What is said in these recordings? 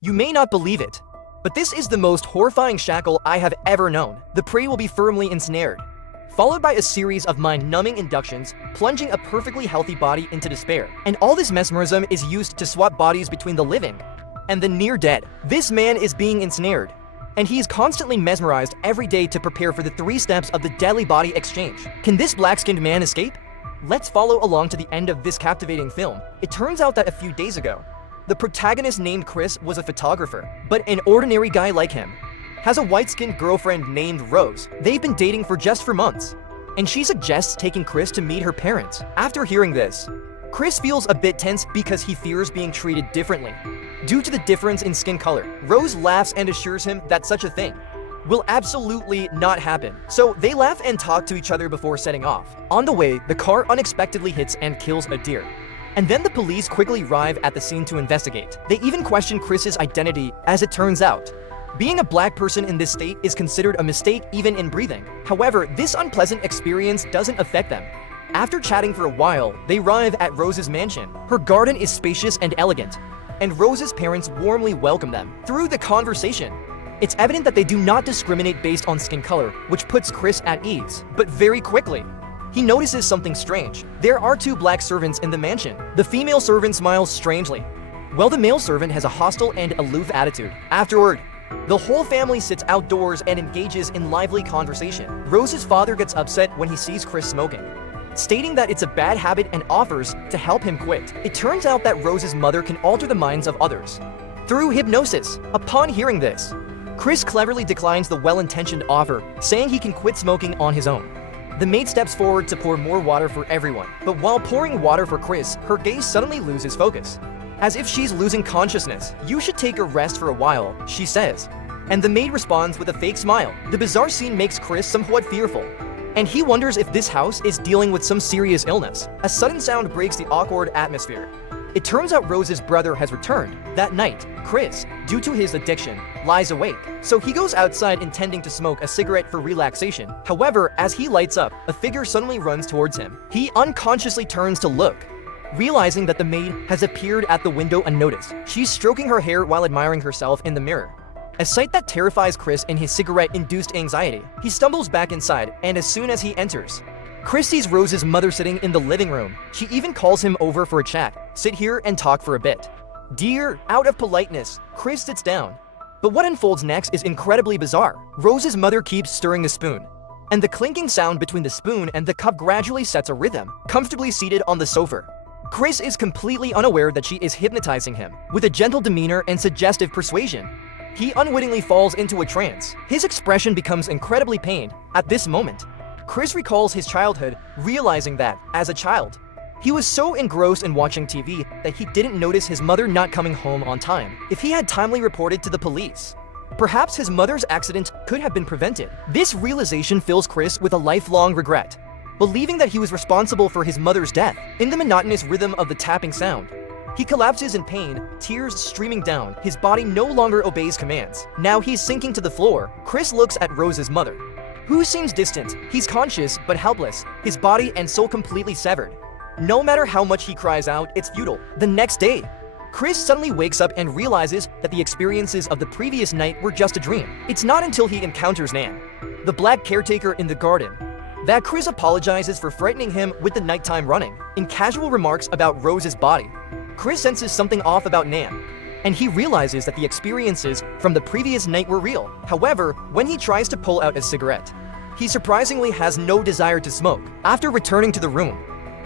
You may not believe it, but this is the most horrifying shackle I have ever known. The prey will be firmly ensnared, followed by a series of mind-numbing inductions, plunging a perfectly healthy body into despair. And all this mesmerism is used to swap bodies between the living and the near-dead. This man is being ensnared, and he is constantly mesmerized every day to prepare for the 3 steps of the deadly body exchange. Can this black-skinned man escape? Let's follow along to the end of this captivating film. It turns out that a few days ago, the protagonist named Chris was a photographer, but an ordinary guy like him has a white-skinned girlfriend named Rose. They've been dating for just 4 months, and she suggests taking Chris to meet her parents. After hearing this, Chris feels a bit tense because he fears being treated differently due to the difference in skin color. Rose laughs and assures him that such a thing will absolutely not happen. So they laugh and talk to each other before setting off. On the way, the car unexpectedly hits and kills a deer. And then the police quickly arrive at the scene to investigate. They even question Chris's identity, as it turns out being a black person in this state is considered a mistake even in breathing. However, this unpleasant experience doesn't affect them. After chatting for a while, they arrive at Rose's mansion. Her garden is spacious and elegant, and Rose's parents warmly welcome them. Through the conversation, it's evident that they do not discriminate based on skin color, which puts Chris at ease. But very quickly, he notices something strange. There are 2 black servants in the mansion. The female servant smiles strangely, while the male servant has a hostile and aloof attitude. Afterward, the whole family sits outdoors and engages in lively conversation. Rose's father gets upset when he sees Chris smoking, stating that it's a bad habit and offers to help him quit. It turns out that Rose's mother can alter the minds of others through hypnosis. Upon hearing this, Chris cleverly declines the well-intentioned offer, saying he can quit smoking on his own. The maid steps forward to pour more water for everyone, but while pouring water for Chris, her gaze suddenly loses focus, as if she's losing consciousness. "You should take a rest for a while," she says, and the maid responds with a fake smile. The bizarre scene makes Chris somewhat fearful, and he wonders if this house is dealing with some serious illness. A sudden sound breaks the awkward atmosphere. It turns out Rose's brother has returned. That night, Chris, due to his addiction, lies awake, so he goes outside intending to smoke a cigarette for relaxation. However, as he lights up, a figure suddenly runs towards him. He unconsciously turns to look, realizing that the maid has appeared at the window unnoticed. She's stroking her hair while admiring herself in the mirror, a sight that terrifies Chris in his cigarette-induced anxiety. He stumbles back inside, and as soon as he enters, Chris sees Rose's mother sitting in the living room. She even calls him over for a chat. "Sit here and talk for a bit, dear." Out of politeness, Chris sits down. But what unfolds next is incredibly bizarre. Rose's mother keeps stirring the spoon, and the clinking sound between the spoon and the cup gradually sets a rhythm. Comfortably seated on the sofa, Chris is completely unaware that she is hypnotizing him. With a gentle demeanor and suggestive persuasion, he unwittingly falls into a trance. His expression becomes incredibly pained. At this moment, Chris recalls his childhood, realizing that, as a child, he was so engrossed in watching TV that he didn't notice his mother not coming home on time. If he had timely reported to the police, perhaps his mother's accident could have been prevented. This realization fills Chris with a lifelong regret, believing that he was responsible for his mother's death. In the monotonous rhythm of the tapping sound, he collapses in pain, tears streaming down. His body no longer obeys commands. Now he's sinking to the floor. Chris looks at Rose's mother, who seems distant. He's conscious but helpless, his body and soul completely severed. No matter how much he cries out, it's futile. The next day, Chris suddenly wakes up and realizes that the experiences of the previous night were just a dream. It's not until he encounters Nan, the black caretaker in the garden, that Chris apologizes for frightening him with the nighttime running. In casual remarks about Rose's body, Chris senses something off about Nan, and he realizes that the experiences from the previous night were real. However, when he tries to pull out a cigarette, he surprisingly has no desire to smoke. After returning to the room,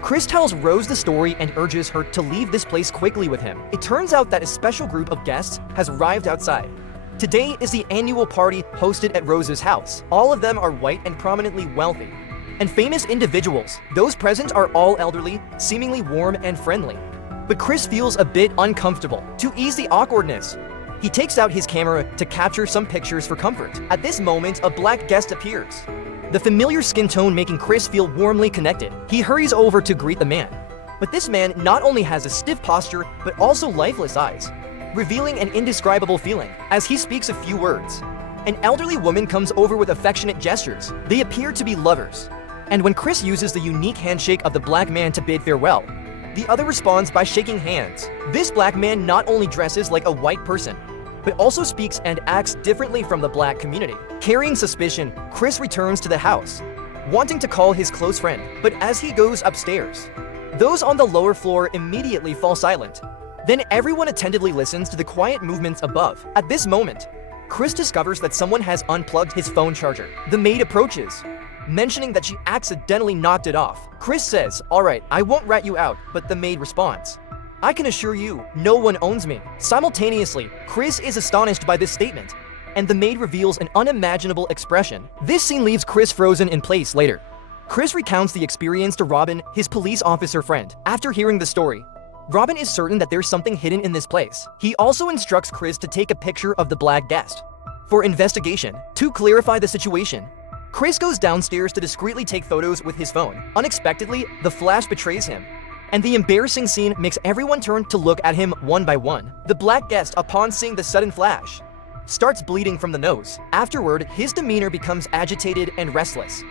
Chris tells Rose the story and urges her to leave this place quickly with him. It turns out that a special group of guests has arrived outside. Today is the annual party hosted at Rose's house. All of them are white and prominently wealthy, and famous individuals. Those present are all elderly, seemingly warm and friendly. But Chris feels a bit uncomfortable. To ease the awkwardness, he takes out his camera to capture some pictures for comfort. At this moment, a black guest appears, the familiar skin tone making Chris feel warmly connected. He hurries over to greet the man, but this man not only has a stiff posture but also lifeless eyes, revealing an indescribable feeling. As he speaks a few words, an elderly woman comes over with affectionate gestures. They appear to be lovers, and when Chris uses the unique handshake of the black man to bid farewell, the other responds by shaking hands. This black man not only dresses like a white person, but also speaks and acts differently from the black community. Carrying suspicion, Chris returns to the house, wanting to call his close friend, but as he goes upstairs, those on the lower floor immediately fall silent. Then everyone attentively listens to the quiet movements above. At this moment, Chris discovers that someone has unplugged his phone charger. The maid approaches, mentioning that she accidentally knocked it off. Chris says, "Alright, I won't rat you out," but the maid responds, "I can assure you, no one owns me." Simultaneously, Chris is astonished by this statement, and the maid reveals an unimaginable expression. This scene leaves Chris frozen in place later. Chris recounts the experience to Robin, his police officer friend. After hearing the story, Robin is certain that there's something hidden in this place. He also instructs Chris to take a picture of the black guest for investigation. To clarify the situation, Chris goes downstairs to discreetly take photos with his phone. Unexpectedly, the flash betrays him, and the embarrassing scene makes everyone turn to look at him one by one. The black guest, upon seeing the sudden flash, starts bleeding from the nose. Afterward, his demeanor becomes agitated and restless,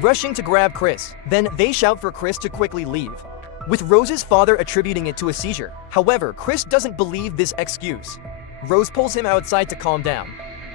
rushing to grab Chris. Then they shout for Chris to quickly leave, with Rose's father attributing it to a seizure. However, Chris doesn't believe this excuse. Rose pulls him outside to calm down.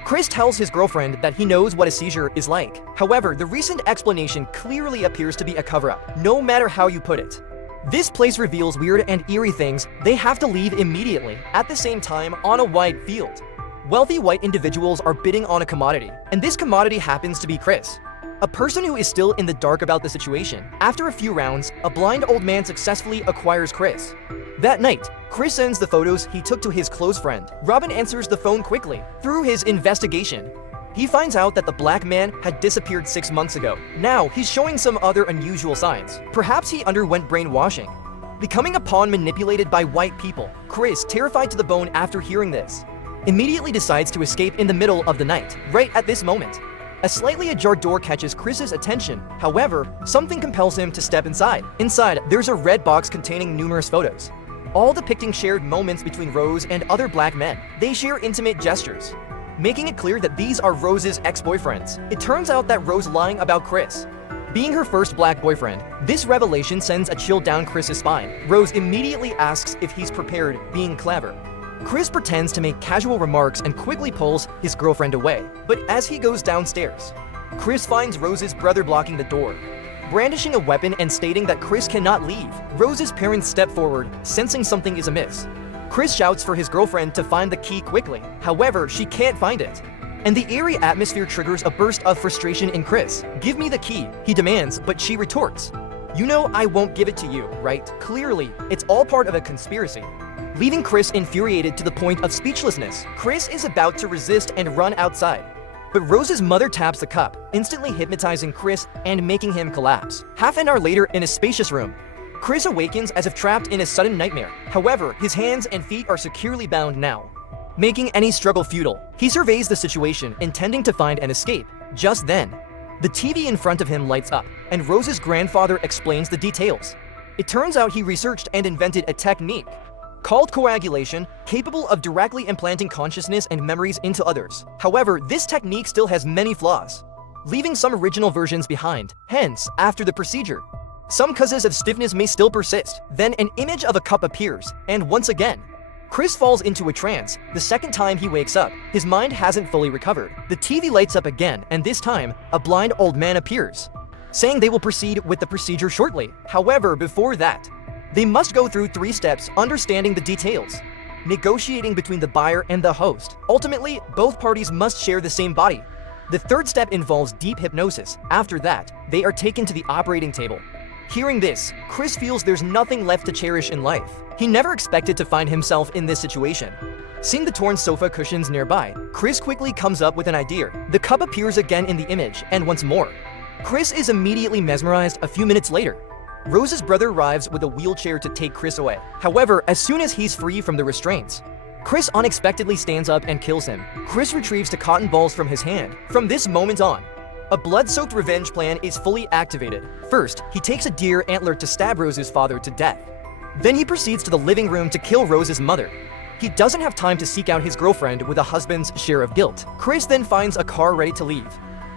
Chris tells his girlfriend that he knows what a seizure is like. However, the recent explanation clearly appears to be a cover-up, no matter how you put it. This place reveals weird and eerie things. They have to leave immediately. At the same time, on a wide field, wealthy white individuals are bidding on a commodity, and this commodity happens to be Chris, a person who is still in the dark about the situation. After a few rounds, a blind old man successfully acquires Chris. That night, Chris sends the photos he took to his close friend. Robin answers the phone quickly. Through his investigation, he finds out that the black man had disappeared 6 months ago. Now, he's showing some other unusual signs. Perhaps he underwent brainwashing, becoming a pawn manipulated by white people. Chris, terrified to the bone after hearing this, immediately decides to escape in the middle of the night. Right at this moment, a slightly ajar door catches Chris's attention. However, something compels him to step inside. Inside, there's a red box containing numerous photos, all depicting shared moments between Rose and other black men. They share intimate gestures, making it clear that these are Rose's ex-boyfriends. It turns out that Rose lying about Chris being her first black boyfriend. This revelation sends a chill down Chris's spine. Rose immediately asks if he's prepared, being clever. Chris pretends to make casual remarks and quickly pulls his girlfriend away. But as he goes downstairs, Chris finds Rose's brother blocking the door, brandishing a weapon and stating that Chris cannot leave. Rose's parents step forward, sensing something is amiss. Chris shouts for his girlfriend to find the key quickly. However, she can't find it, and the eerie atmosphere triggers a burst of frustration in Chris. "Give me the key," he demands, but she retorts, "You know I won't give it to you, right?" Clearly, it's all part of a conspiracy, leaving Chris infuriated to the point of speechlessness. Chris is about to resist and run outside, but Rose's mother taps the cup, instantly hypnotizing Chris and making him collapse. Half an hour later, in a spacious room, Chris awakens as if trapped in a sudden nightmare. However, his hands and feet are securely bound now, making any struggle futile. He surveys the situation, intending to find an escape. Just then, the TV in front of him lights up, and Rose's grandfather explains the details. It turns out he researched and invented a technique called coagulation, capable of directly implanting consciousness and memories into others. However, this technique still has many flaws, leaving some original versions behind. Hence, after the procedure, some causes of stiffness may still persist. Then an image of a cup appears, and once again, Chris falls into a trance. The second time he wakes up, his mind hasn't fully recovered. The TV lights up again, and this time, a blind old man appears, saying they will proceed with the procedure shortly. However, before that, they must go through 3 steps: understanding the details, negotiating between the buyer and the host. Ultimately, both parties must share the same body. The 3rd step involves deep hypnosis. After that, they are taken to the operating table. Hearing this, Chris feels there's nothing left to cherish in life. He never expected to find himself in this situation. Seeing the torn sofa cushions nearby, Chris quickly comes up with an idea. The cup appears again in the image, and once more, Chris is immediately mesmerized. A few minutes later, Rose's brother arrives with a wheelchair to take Chris away. However, as soon as he's free from the restraints, Chris unexpectedly stands up and kills him. Chris retrieves the cotton balls from his hand. From this moment on, a blood-soaked revenge plan is fully activated. First, he takes a deer antler to stab Rose's father to death. Then he proceeds to the living room to kill Rose's mother. He doesn't have time to seek out his girlfriend with a husband's share of guilt. Chris then finds a car ready to leave,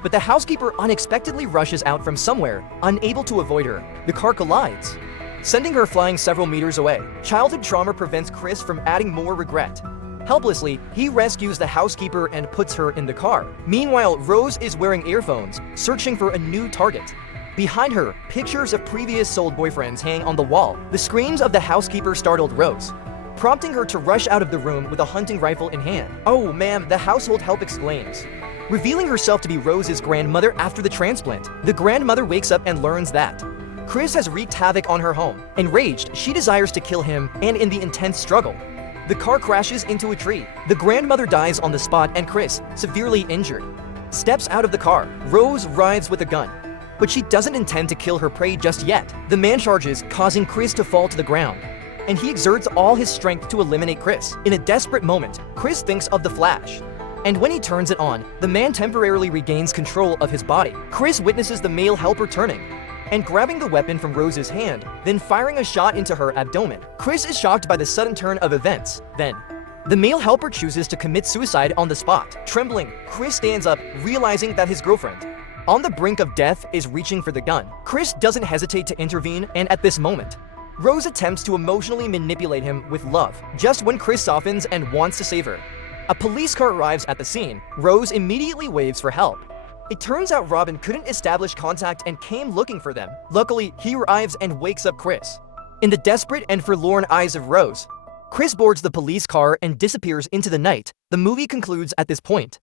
but the housekeeper unexpectedly rushes out from somewhere, unable to avoid her. The car collides, sending her flying several meters away. Childhood trauma prevents Chris from adding more regret. Helplessly, he rescues the housekeeper and puts her in the car. Meanwhile, Rose is wearing earphones, searching for a new target. Behind her, pictures of previous sold boyfriends hang on the wall. The screams of the housekeeper startled Rose, prompting her to rush out of the room with a hunting rifle in hand. "Oh, ma'am," the household help exclaims, revealing herself to be Rose's grandmother after the transplant. The grandmother wakes up and learns that Chris has wreaked havoc on her home. Enraged, she desires to kill him, and in the intense struggle, the car crashes into a tree. The grandmother dies on the spot and Chris, severely injured, steps out of the car. Rose arrives with a gun, but she doesn't intend to kill her prey just yet. The man charges, causing Chris to fall to the ground, and he exerts all his strength to eliminate Chris. In a desperate moment, Chris thinks of the flash, and when he turns it on, the man temporarily regains control of his body. Chris witnesses the male helper turning and grabbing the weapon from Rose's hand, then firing a shot into her abdomen. Chris is shocked by the sudden turn of events. Then, the male helper chooses to commit suicide on the spot. Trembling, Chris stands up, realizing that his girlfriend, on the brink of death, is reaching for the gun. Chris doesn't hesitate to intervene, and at this moment, Rose attempts to emotionally manipulate him with love. Just when Chris softens and wants to save her, a police car arrives at the scene. Rose immediately waves for help. It turns out Robin couldn't establish contact and came looking for them. Luckily, he arrives and wakes up Chris. In the desperate and forlorn eyes of Rose, Chris boards the police car and disappears into the night. The movie concludes at this point.